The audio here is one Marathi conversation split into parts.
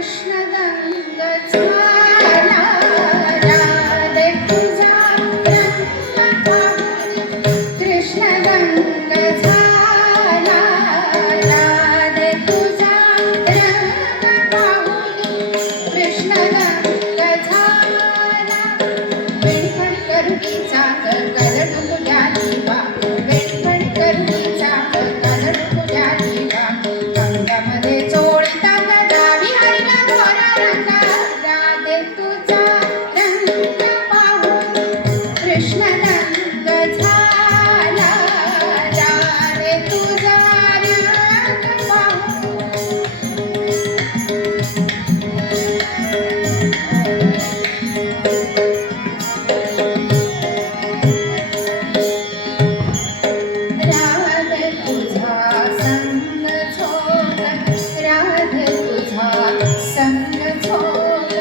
कृष्णरंग झाला राधे तुझा रंग पाहून कृष्णरंग झाला राधे तुझा रंग पाहून कृष्णरंग झाला वेणीपण करुणीचा कलड तुझ्या दिवा वेणीपण करुणीचा कलड तुझ्या दिवा अंगामध्ये चोळता गदावी हरिला गोरा रंग राधे तुझा रंग पाहून कृष्णरंग झाला राधे तुझा रंग पाहून राधे तुझा संग झोक राधे तुझा संग झोक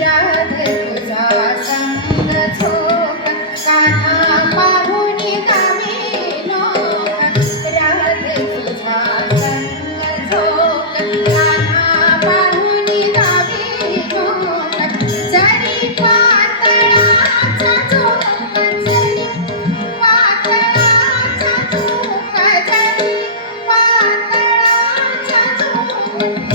राधे तुझा संग झोक कान्हा पाहून गावी लोक राधे तुझा संग झोक कान्हा पाहून गावी लोक जरी पातळाचा झोक जरी पातळाचा झोक जरी पातळाचा झोक